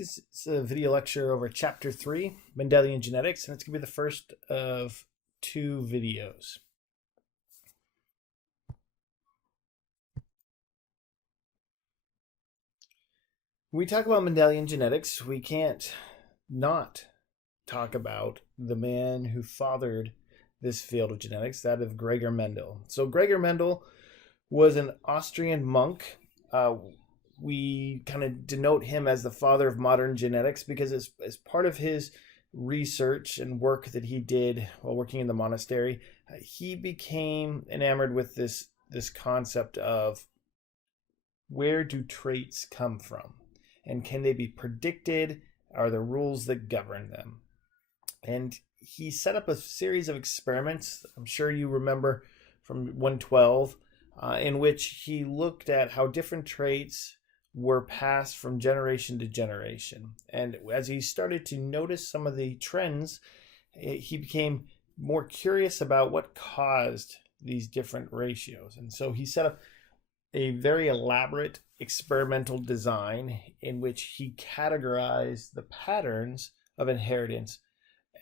This is a video lecture over Chapter 3, Mendelian Genetics, and it's going to be the first of 2 videos. When we talk about Mendelian genetics, we can't not talk about the man who fathered this field of genetics, that of Gregor Mendel. So Gregor Mendel was an Austrian monk. We kind of denote him as the father of modern genetics because as part of his research and work that he did while working in the monastery, he became enamored with this concept of where do traits come from and can they be predicted? Are there rules that govern them? And he set up a series of experiments, I'm sure you remember from 112, in which he looked at how different traits were passed from generation to generation. And as he started to notice some of the trends, he became more curious about what caused these different ratios. And so he set up a very elaborate experimental design in which he categorized the patterns of inheritance.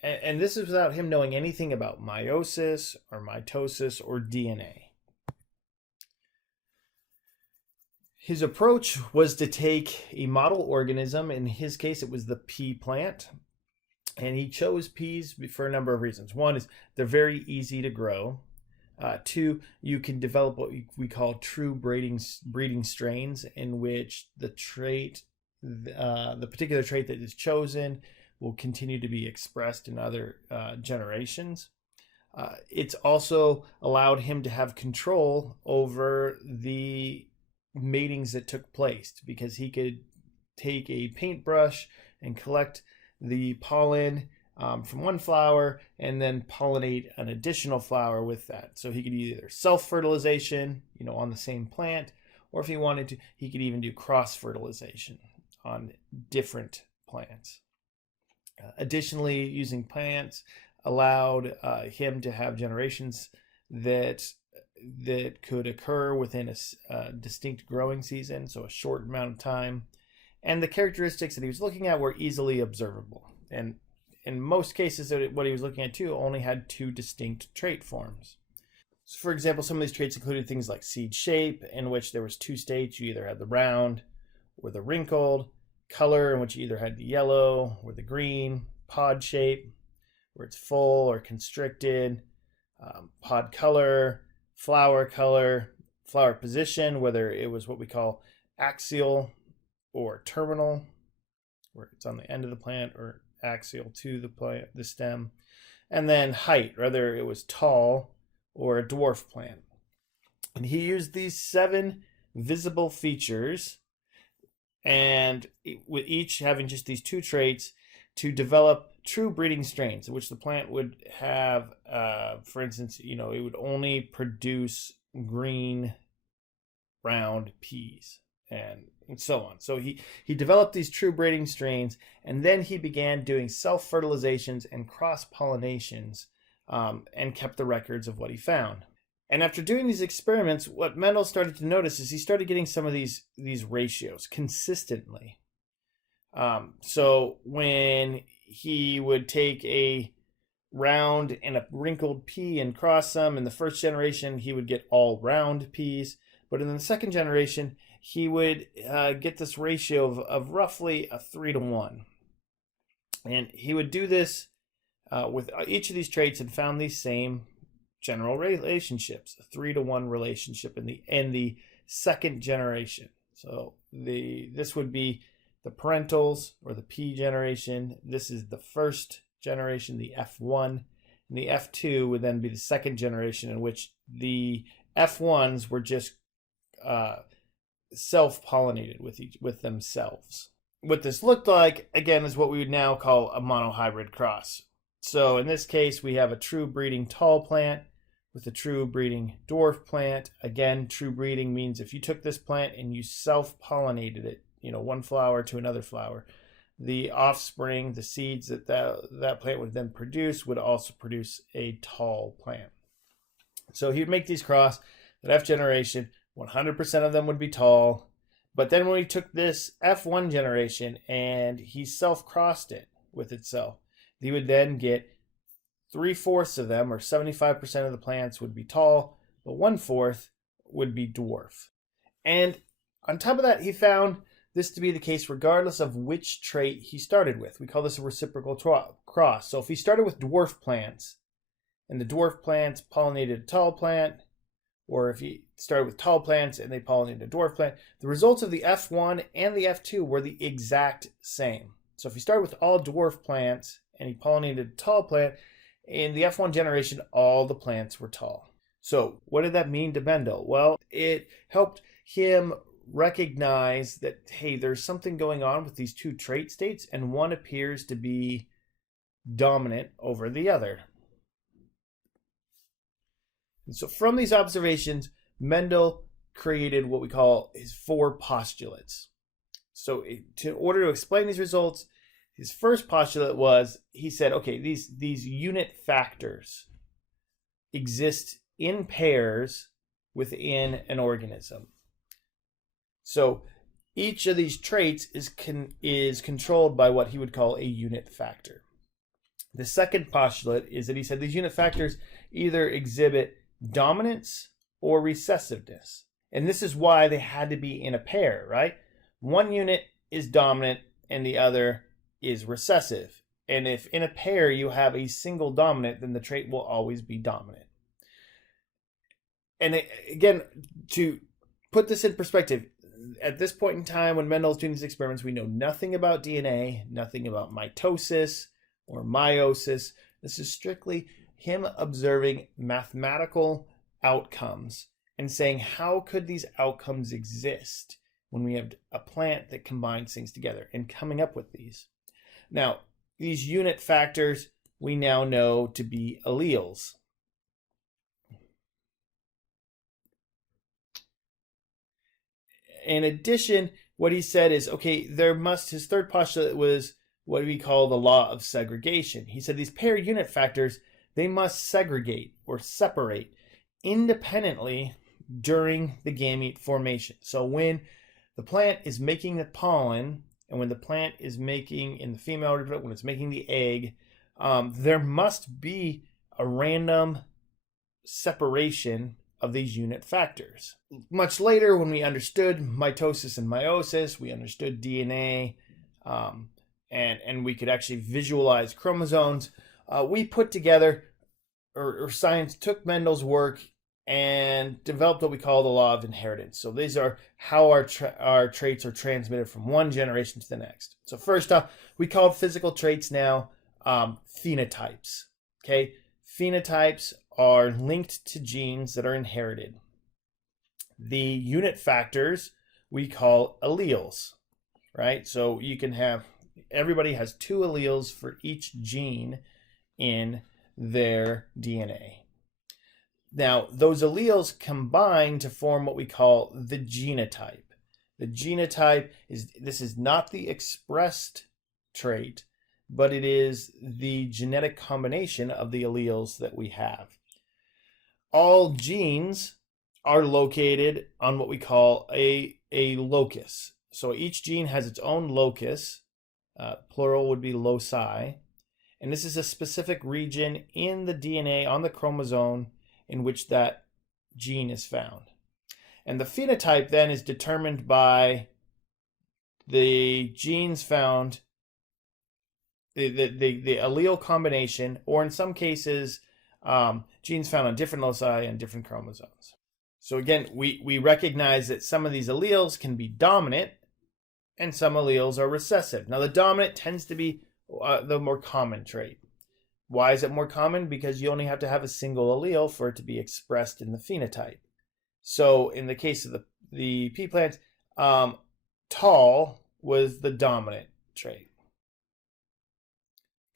And this is without him knowing anything about meiosis or mitosis or DNA. His approach was to take a model organism. In his case, it was the pea plant. And he chose peas for a number of reasons. One is they're very easy to grow. 2, you can develop what we call true breeding strains in which the particular trait that is chosen will continue to be expressed in other generations. It's also allowed him to have control over the matings that took place because he could take a paintbrush and collect the pollen from one flower and then pollinate an additional flower with that. So he could either self-fertilization, on the same plant, or if he wanted to, he could even do cross-fertilization on different plants. Additionally, using plants allowed him to have generations that could occur within a distinct growing season, so a short amount of time. And the characteristics that he was looking at were easily observable. And in most cases, what he was looking at too only had 2 distinct trait forms. So for example, some of these traits included things like seed shape, in which there was 2 states. You either had the round or the wrinkled. Color, in which you either had the yellow or the green. Pod shape, where it's full or constricted. Pod color, flower position, whether it was what we call axial or terminal, where it's on the end of the plant, or axial to the plant, the stem. And then height, whether it was tall or a dwarf plant. And he used these 7 visible features, and with each having just these 2 traits, to develop true breeding strains in which the plant would have, for instance, it would only produce green, round peas, and so on. So he developed these true breeding strains, and then he began doing self-fertilizations and cross-pollinations, and kept the records of what he found. And after doing these experiments, what Mendel started to notice is he started getting some of these ratios consistently. So when he would take a round and a wrinkled pea and cross them, in the first generation, he would get all round peas. But in the second generation, he would get this ratio of roughly a 3-to-1. And he would do this with each of these traits and found these same general relationships, a 3-to-1 relationship in the second generation. So this would be the parentals or the P generation. This is the first generation, the F1, and the F2 would then be the second generation, in which the F1s were just self-pollinated with themselves. What this looked like, again, is what we would now call a monohybrid cross. So in this case, we have a true breeding tall plant with a true breeding dwarf plant. Again, true breeding means if you took this plant and you self-pollinated it, one flower to another flower, the offspring, the seeds that plant would then produce would also produce a tall plant. So he would make these cross. That F generation, 100% of them would be tall, But then when he took this F1 generation and he self-crossed it with itself, he would then get 3/4 of them, or 75% of the plants, would be tall, but 1/4 would be dwarf. And on top of that, he found this to be the case regardless of which trait he started with. We call this a reciprocal cross. So if he started with dwarf plants, and the dwarf plants pollinated a tall plant, or if he started with tall plants and they pollinated a dwarf plant, the results of the F1 and the F2 were the exact same. So if he started with all dwarf plants and he pollinated a tall plant, in the F1 generation, all the plants were tall. So what did that mean to Mendel? Well, it helped him recognize that, hey, there's something going on with these two trait states, and one appears to be dominant over the other. And so from these observations, Mendel created what we call his 4 postulates. So in order to explain these results, his first postulate was, he said, okay, these unit factors exist in pairs within an organism. So each of these traits is controlled by what he would call a unit factor. The second postulate is that he said these unit factors either exhibit dominance or recessiveness. And this is why they had to be in a pair, right? One unit is dominant and the other is recessive. And if in a pair you have a single dominant, then the trait will always be dominant. And again, to put this in perspective, at this point in time when Mendel's doing these experiments, we know nothing about DNA, nothing about mitosis or meiosis. This is strictly him observing mathematical outcomes and saying, how could these outcomes exist when we have a plant that combines things together, and coming up with these. Now, these unit factors we now know to be alleles. In addition, what he said is, okay, his third postulate was what we call the law of segregation. He said these pair unit factors, they must segregate or separate independently during the gamete formation. So when the plant is making the pollen, and when the plant is making, in the female reproduction, when it's making the egg, there must be a random separation of these unit factors. Much later, when we understood mitosis and meiosis, we understood DNA, and we could actually visualize chromosomes, we put together, or science took Mendel's work and developed what we call the law of inheritance. So these are how our traits are transmitted from one generation to the next. So first off, we call physical traits now phenotypes. Okay, phenotypes are linked to genes that are inherited. The unit factors we call alleles, right? So you can have, everybody has 2 alleles for each gene in their DNA. Now, those alleles combine to form what we call the genotype. The genotype this is not the expressed trait, but it is the genetic combination of the alleles that we have. All genes are located on what we call a locus. So each gene has its own locus, plural would be loci, and this is a specific region in the DNA on the chromosome in which that gene is found. And the phenotype then is determined by the genes found, the allele combination, or in some cases, genes found on different loci and different chromosomes. So again, we recognize that some of these alleles can be dominant and some alleles are recessive. Now the dominant tends to be the more common trait. Why is it more common? Because you only have to have a single allele for it to be expressed in the phenotype. So in the case of the pea plants, tall was the dominant trait.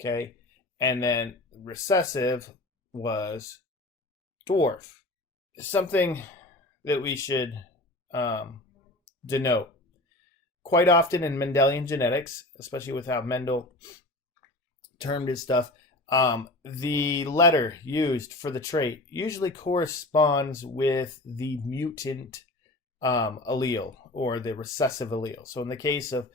Okay, and then recessive was dwarf. Something that we should denote. Quite often in Mendelian genetics, especially with how Mendel termed his stuff, the letter used for the trait usually corresponds with the mutant allele or the recessive allele. So in the case of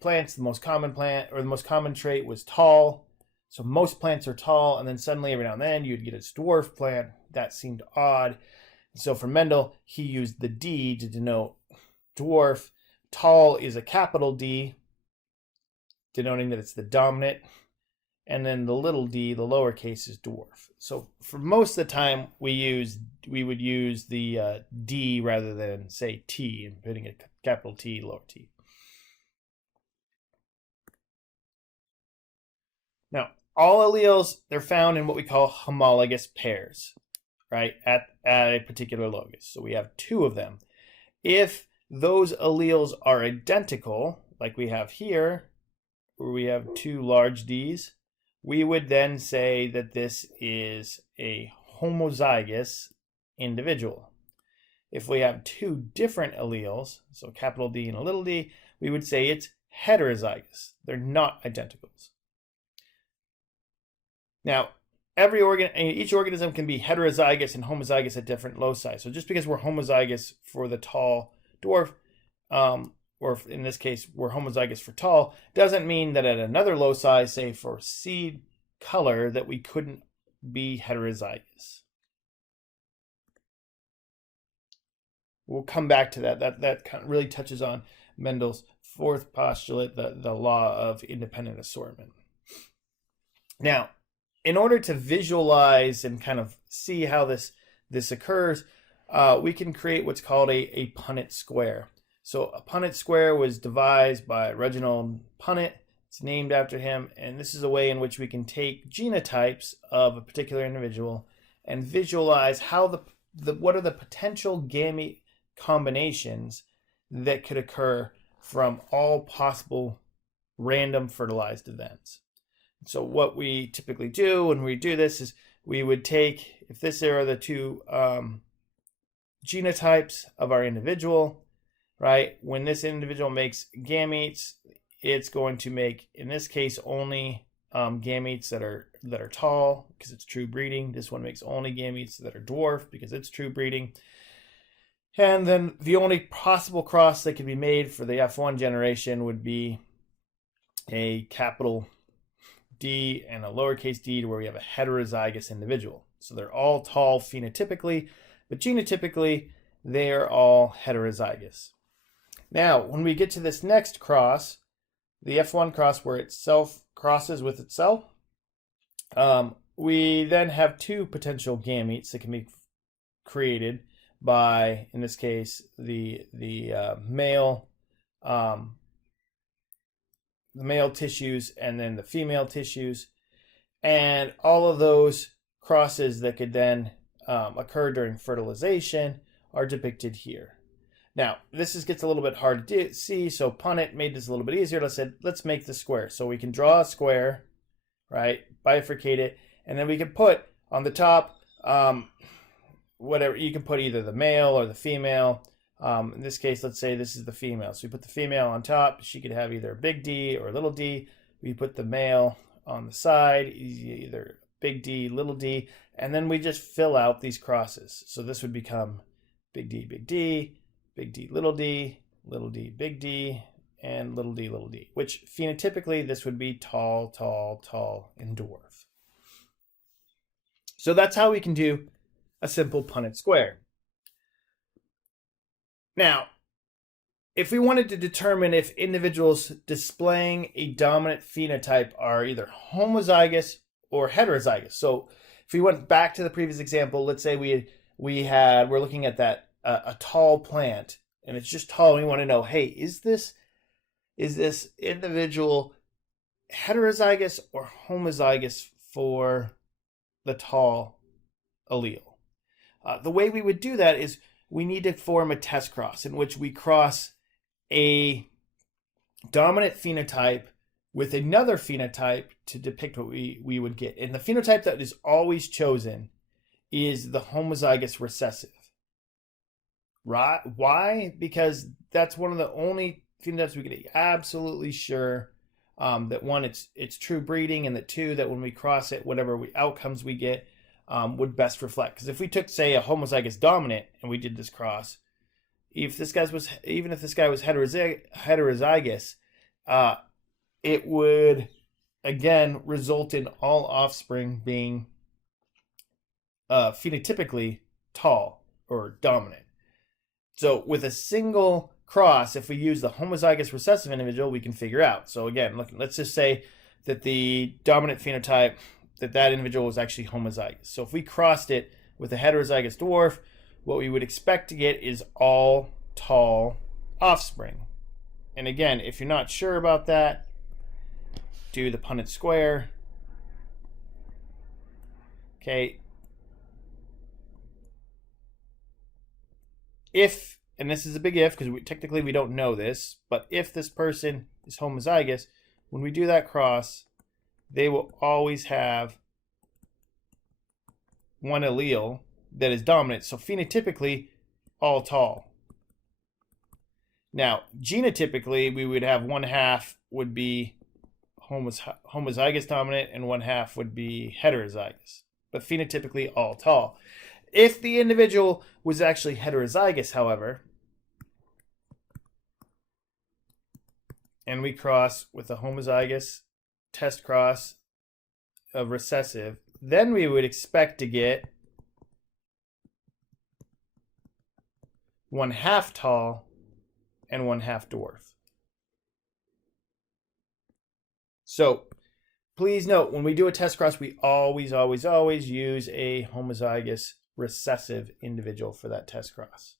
plants, the most common plant or the most common trait was tall. So most plants are tall, and then suddenly every now and then you'd get a dwarf plant. That seemed odd. So for Mendel, he used the D to denote dwarf. Tall is a capital D, denoting that it's the dominant. And then the little d, the lowercase, is dwarf. So for most of the time, we would use the D rather than say T and putting a capital T, lower t. Now, all alleles, they're found in what we call homologous pairs, right, at a particular locus. So we have two of them. If those alleles are identical, like we have here, where we have two large D's, we would then say that this is a homozygous individual. If we have two different alleles, so capital D and a little d, we would say it's heterozygous. They're not identicals. Now, each organism can be heterozygous and homozygous at different loci. So just because we're homozygous for the tall dwarf, or in this case, we're homozygous for tall, doesn't mean that at another loci, say for seed color, that we couldn't be heterozygous. We'll come back to that. That kind of really touches on Mendel's fourth postulate, the law of independent assortment. Now, in order to visualize and kind of see how this occurs, we can create what's called a Punnett square. So a Punnett square was devised by Reginald Punnett. It's named after him, and this is a way in which we can take genotypes of a particular individual and visualize how what are the potential gamete combinations that could occur from all possible random fertilized events. So what we typically do when we do this is we would take, if this are the two genotypes of our individual, right? When this individual makes gametes, it's going to make, in this case, only gametes that are tall because it's true breeding. This one makes only gametes that are dwarf because it's true breeding. And then the only possible cross that could be made for the F1 generation would be a capital D and a lowercase d, to where we have a heterozygous individual. So they're all tall phenotypically, but genotypically, they are all heterozygous. Now, when we get to this next cross, the F1 cross where it crosses with itself, we then have two potential gametes that can be created by, in this case, the male tissues and then the female tissues, and all of those crosses that could then occur during fertilization are depicted here. Now, this gets a little bit hard to see, so Punnett made this a little bit easier. Let's make the square. So we can draw a square, right, bifurcate it, and then we can put on the top, whatever, you can put either the male or the female. In this case, let's say this is the female. So we put the female on top. She could have either a big D or a little d. We put the male on the side, either big D, little d, and then we just fill out these crosses. So this would become big D, big D, big D, little d, big D, and little d, which phenotypically this would be tall, tall, tall, and dwarf. So that's how we can do a simple Punnett square. Now, if we wanted to determine if individuals displaying a dominant phenotype are either homozygous or heterozygous. So if we went back to the previous example, let's say we're looking at that a tall plant, and it's just tall, and we want to know, hey, is this individual heterozygous or homozygous for the tall allele? The way we would do that is we need to form a test cross in which we cross a dominant phenotype with another phenotype to depict what we would get. And the phenotype that is always chosen is the homozygous recessive. Right? Why? Because that's one of the only phenotypes we can be absolutely sure that one, it's true breeding, and that two, that when we cross it, whatever outcomes we get would best reflect. Because if we took, say, a homozygous dominant and we did this cross, even if this guy was heterozygous, it would again result in all offspring being phenotypically tall or dominant. So with a single cross, if we use the homozygous recessive individual, we can figure out. So again, look, let's just say that the dominant phenotype, that individual was actually homozygous. So if we crossed it with a heterozygous dwarf, what we would expect to get is all tall offspring. And again, if you're not sure about that, do the Punnett square. Okay. If, and this is a big if because technically we don't know this, but if this person is homozygous, when we do that cross, they will always have one allele that is dominant. So phenotypically, all tall. Now, genotypically, we would have one half would be homozygous dominant and one half would be heterozygous. But phenotypically, all tall. If the individual was actually heterozygous, however, and we cross with a homozygous test cross of recessive, then we would expect to get one half tall and one half dwarf. So please note, when we do a test cross, we always use a homozygous recessive individual for that test cross.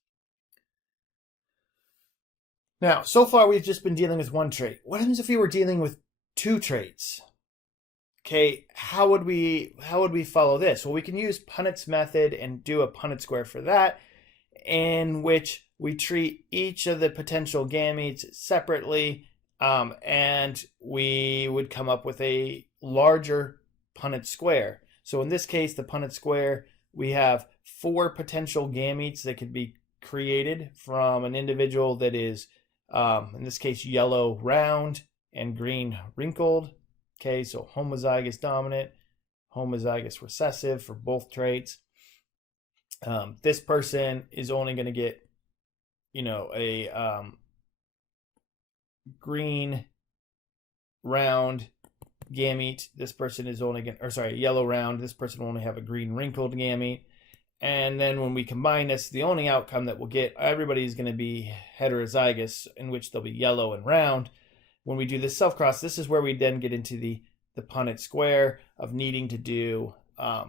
Now, so far we've just been dealing with one trait. What happens if we were dealing with two traits? Okay, how would we follow this? Well, we can use Punnett's method and do a Punnett square for that, in which we treat each of the potential gametes separately, and we would come up with a larger Punnett square. So in this case, the Punnett square, we have 4 potential gametes that could be created from an individual that is, in this case, yellow round and green wrinkled. Okay, so homozygous dominant, homozygous recessive for both traits. This person is only going to get, a green round gamete. This person is only going to, yellow round. This person will only have a green wrinkled gamete. And then when we combine this, the only outcome that we'll get, everybody is going to be heterozygous, in which they'll be yellow and round. When we do this self-cross, this is where we then get into the Punnett square of needing to do a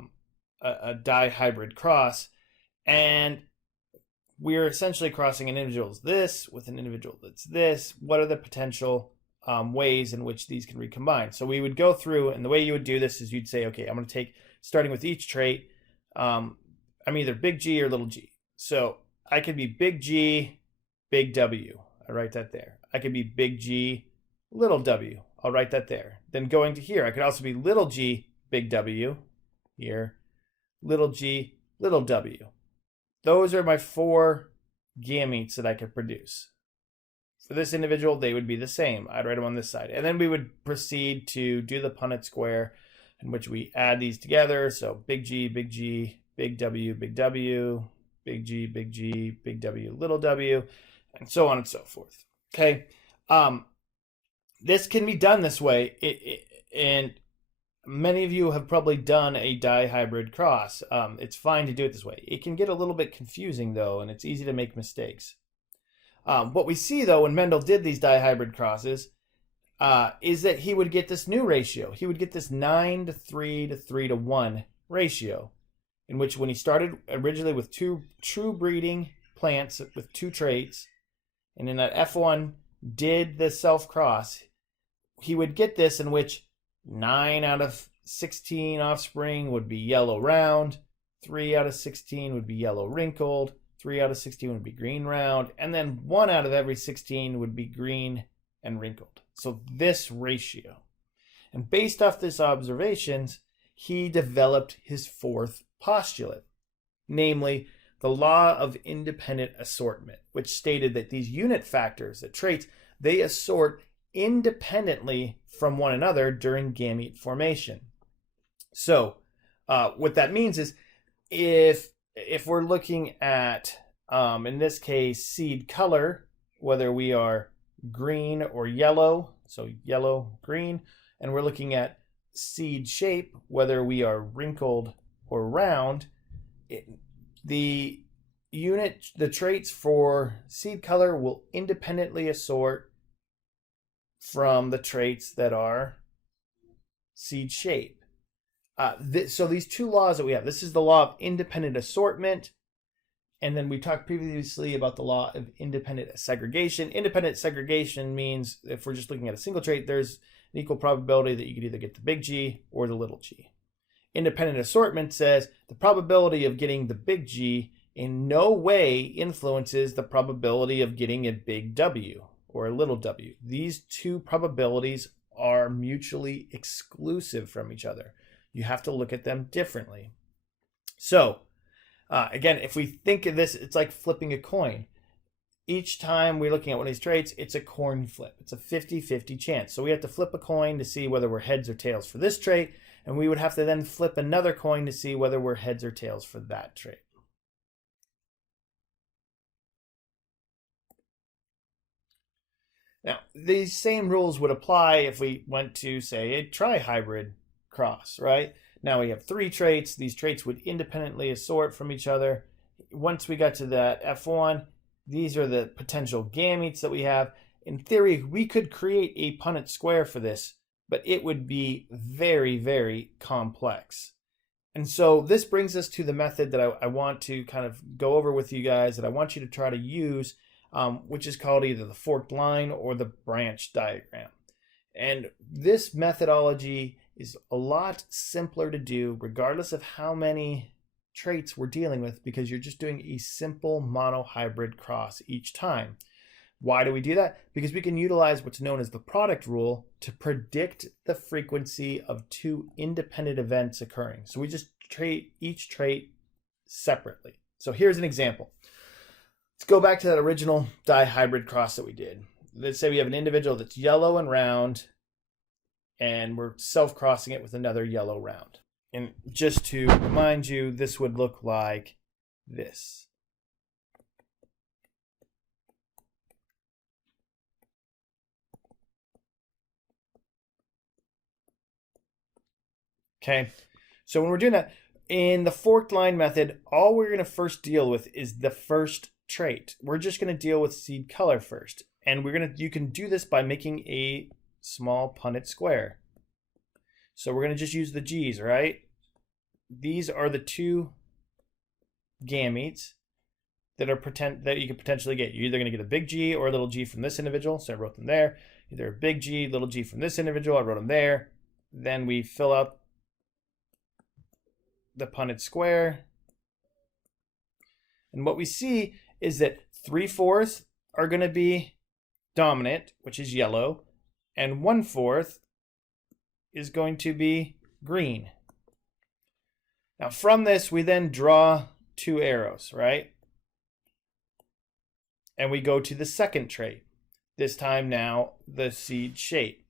dihybrid cross. And we're essentially crossing an individual that's this with an individual that's this. What are the potential ways in which these can recombine? So we would go through, and the way you would do this is you'd say, okay, I'm going to take, starting with each trait, I'm either big G or little g. So I could be big G, big W. I write that there. I could be big G, little w. I'll write that there. Then going to here, I could also be little g, big W here, little g, little w. Those are my 4 gametes that I could produce. For this individual, they would be the same. I'd write them on this side. And then we would proceed to do the Punnett square, in which we add these together. So big G, big W, big W, big G, big W, little w, and so on and so forth. Okay. This can be done this way, and many of you have probably done a dihybrid cross. It's fine to do it this way. It can get a little bit confusing, though, and it's easy to make mistakes. What we see, though, when Mendel did these dihybrid crosses, is that he would get this new ratio. He would get this 9:3 to 3:1 ratio, in which when he started originally with 2 true breeding plants with 2 traits, and in that F1 did the self-cross, he would get this in which 9 out of 16 offspring would be yellow round, 3 out of 16 would be yellow wrinkled, 3 out of 16 would be green round, and then 1 out of every 16 would be green and wrinkled. So this ratio. And based off this observations, he developed his 4th postulate, namely the law of independent assortment, which stated that these unit factors, the traits, they assort independently from one another during gamete formation. So what that means is if we're looking at In this case, seed color, whether we are green or yellow, so yellow, green, and we're looking at seed shape, whether we are wrinkled or round. The traits for seed color will independently assort from the traits that are seed shape. So these two laws that we have, this is the law of independent assortment, and then we talked previously about the law of independent segregation. Independent segregation means if we're just looking at a single trait, there's an equal probability that you could either get the big G or the little g. Independent assortment says the probability of getting the big G in no way influences the probability of getting a big W or a little w. These two probabilities are mutually exclusive from each other. You have to look at them differently. So, again, if we think of this, it's like flipping a coin. Each time we're looking at one of these traits, it's a coin flip. It's a 50-50 chance. So we have to flip a coin to see whether we're heads or tails for this trait, and we would have to then flip another coin to see whether we're heads or tails for that trait. Now, these same rules would apply if we went to, say, a trihybrid cross, right? Now we have 3 traits. These traits would independently assort from each other. Once we got to that F1, these are the potential gametes that we have. In theory, we could create a Punnett square for this, but it would be very, very complex. And so this brings us to the method that I want to kind of go over with you guys, that I want you to try to use, which is called either the forked line or the branch diagram. And this methodology is a lot simpler to do regardless of how many traits we're dealing with, because you're just doing a simple monohybrid cross each time. Why do we do that? Because we can utilize what's known as the product rule to predict the frequency of 2 independent events occurring. So we just treat each trait separately. So here's an example. Let's go back to that original dihybrid cross that we did. Let's say we have an individual that's yellow and round, and we're self-crossing it with another yellow round. And just to remind you, this would look like this. Okay, so when we're doing that, in the forked line method, all we're going to first deal with is the first trait. We're just going to deal with seed color first. And you can do this by making a small Punnett square. So we're going to just use the G's, right? These are the 2 gametes that you could potentially get. You're either going to get a big G or a little g from this individual. So I wrote them there. Either a big G, little g from this individual. I wrote them there. Then we fill out the Punnett square. And what we see is that 3/4 are going to be dominant, which is yellow, and 1/4 is going to be green. Now from this, we then draw 2 arrows, right? And we go to the second trait. This time now, the seed shape.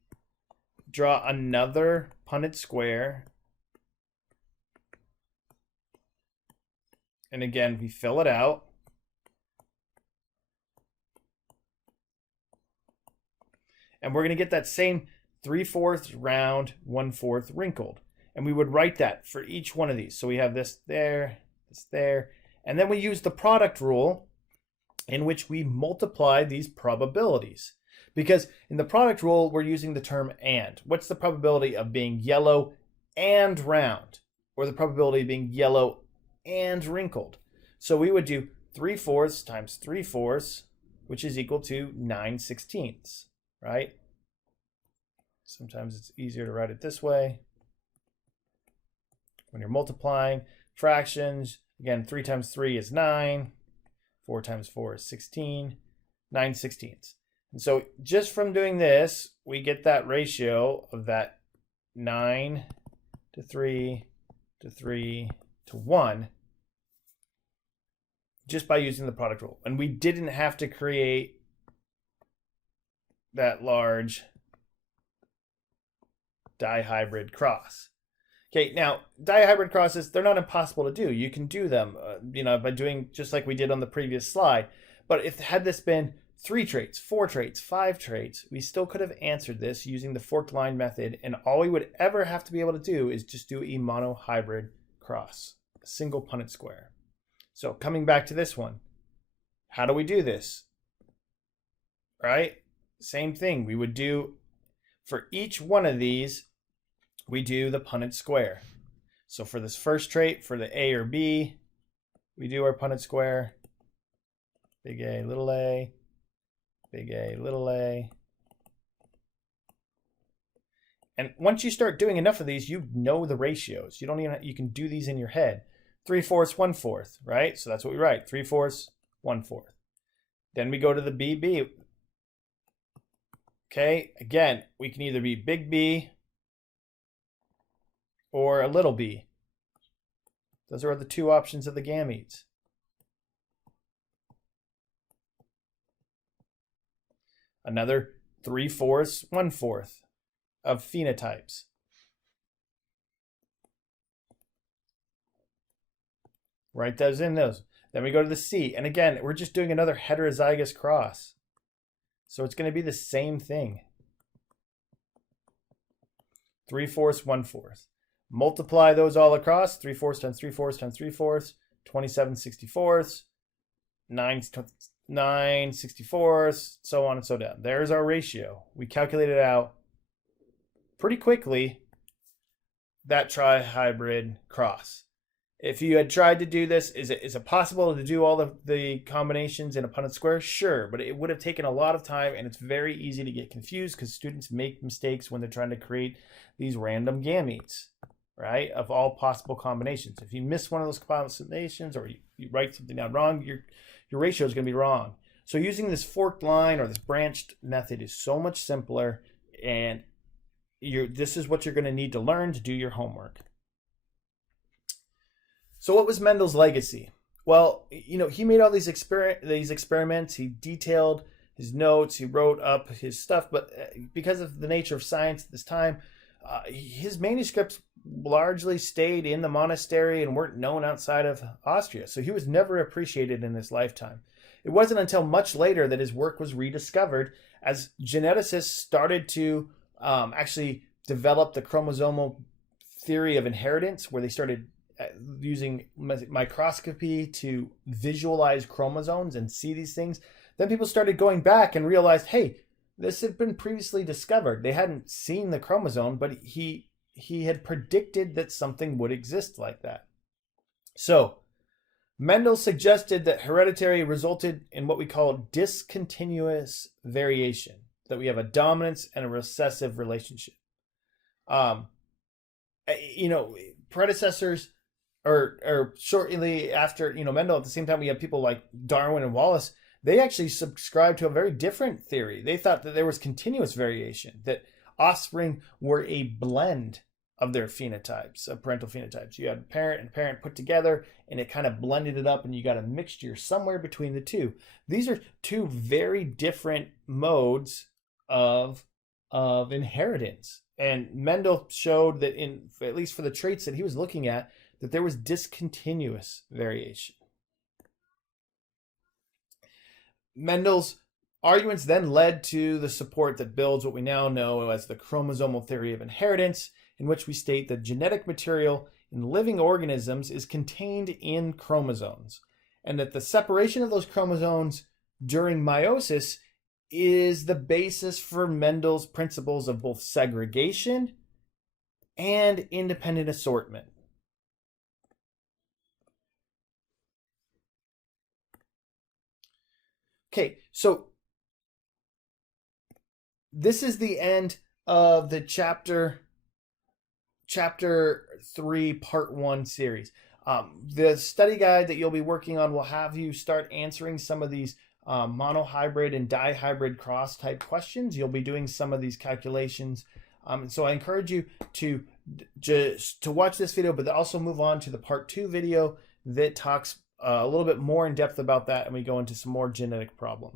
Draw another Punnett square. And again, we fill it out. And we're going to get that same 3/4 round, 1/4 wrinkled. And we would write that for each one of these. So we have this there, this there. And then we use the product rule, in which we multiply these probabilities. Because in the product rule, we're using the term and. What's the probability of being yellow and round? Or the probability of being yellow and wrinkled? So we would do 3/4 times 3/4, which is equal to 9/16, right? Sometimes it's easier to write it this way. When you're multiplying fractions, again, 3 times 3 is 9, 4 times 4 is 16, 9/16. And so just from doing this, we get that ratio of that 9 to 3 to 3 to 1 just by using the product rule. And we didn't have to create that large dihybrid cross. Okay, now dihybrid crosses, they're not impossible to do. You can do them, by doing just like we did on the previous slide. But if had this been 3 traits, 4 traits, 5 traits, we still could have answered this using the forked line method, and all we would ever have to be able to do is just do a monohybrid cross, a single Punnett square. So coming back to this one, how do we do this? Right? Same thing. We would do, for each one of these, we do the Punnett square. So for this first trait, for the A or B, we do our Punnett square. Big A, little a, big A, little a. And once you start doing enough of these, you know the ratios. You can do these in your head. 3/4, 1/4, right? So that's what we write, 3/4, 1/4. Then we go to the BB. Okay, again, we can either be big B or a little b. Those are the 2 options of the gametes. Another 3/4, 1/4 of phenotypes. Write those in those. Then we go to the C. And again, we're just doing another heterozygous cross. So it's going to be the same thing. 3/4, 1/4. Multiply those all across. 3/4 times 3/4 times 3/4, 27/64, 9/64, so on and so down. There's our ratio. We calculated out pretty quickly that trihybrid cross. If you had tried to do this, is it possible to do all the combinations in a Punnett square? Sure, but it would have taken a lot of time, and it's very easy to get confused because students make mistakes when they're trying to create these random gametes, right, of all possible combinations. If you miss one of those combinations or you write something down wrong, your ratio is going to be wrong. So using this forked line or this branched method is so much simpler, and this is what you're going to need to learn to do your homework. So what was Mendel's legacy? Well, he made all these experiments. He detailed his notes. He wrote up his stuff. But because of the nature of science at this time, his manuscripts largely stayed in the monastery and weren't known outside of Austria. So he was never appreciated in his lifetime. It wasn't until much later that his work was rediscovered as geneticists started to actually develop the chromosomal theory of inheritance, where they started using microscopy to visualize chromosomes and see these things. Then people started going back and realized, hey, this had been previously discovered. They hadn't seen the chromosome, but he had predicted that something would exist like that. So Mendel suggested that hereditary resulted in what we call discontinuous variation, that we have a dominance and a recessive relationship. Predecessors, or shortly after, Mendel, at the same time, we have people like Darwin and Wallace. They actually subscribed to a very different theory. They thought that there was continuous variation, that offspring were a blend of their phenotypes, of parental phenotypes. You had parent and parent put together, and it kind of blended it up, and you got a mixture somewhere between the two. These are 2 very different modes of inheritance. And Mendel showed that, at least for the traits that he was looking at, that there was discontinuous variation. Mendel's arguments then led to the support that builds what we now know as the chromosomal theory of inheritance, in which we state that genetic material in living organisms is contained in chromosomes, and that the separation of those chromosomes during meiosis is the basis for Mendel's principles of both segregation and independent assortment. Okay, so this is the end of the chapter 3 part 1 series. The study guide that you'll be working on will have you start answering some of these monohybrid and dihybrid cross type questions. You'll be doing some of these calculations. So I encourage you to watch this video, but also move on to the part 2 video that talks a little bit more in depth about that, and we go into some more genetic problems.